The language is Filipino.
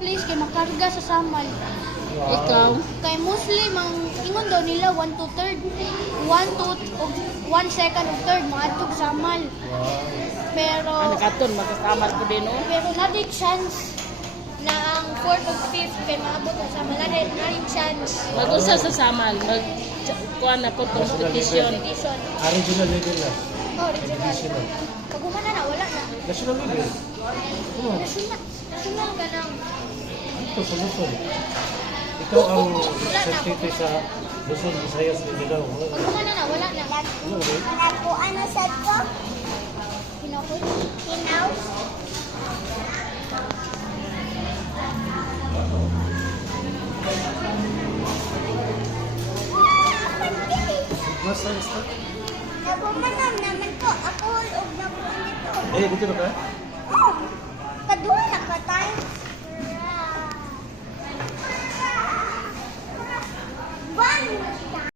Please, kay makarga sa samal. Ikaw? Kay Muslim, ang ingon daw nila 1 to 3rd. 1 to 1 second of third, maadtog samal. Pero, Ano katon, magkasamar ko din, oh. pero natin chance na ang 4th of 5th kay maabot ang samal. Natin chance. Mag-usa sa samal, kuha na ko competition. Competition. Regional level na. Oh, regional. National. Pag umana na, wala na. National level. Oo. National. National ka lang. Ito sa Luzon. Ikaw ang secretary sa Luzon, Visayas, Mindanao. Pag umana na, wala na. Ano ba? Ako, ano set ko? Hinapot? Hinaw? Mas science na? Nabumanam naman ko. Ako, hulog na po nito. Eh, dito na ka?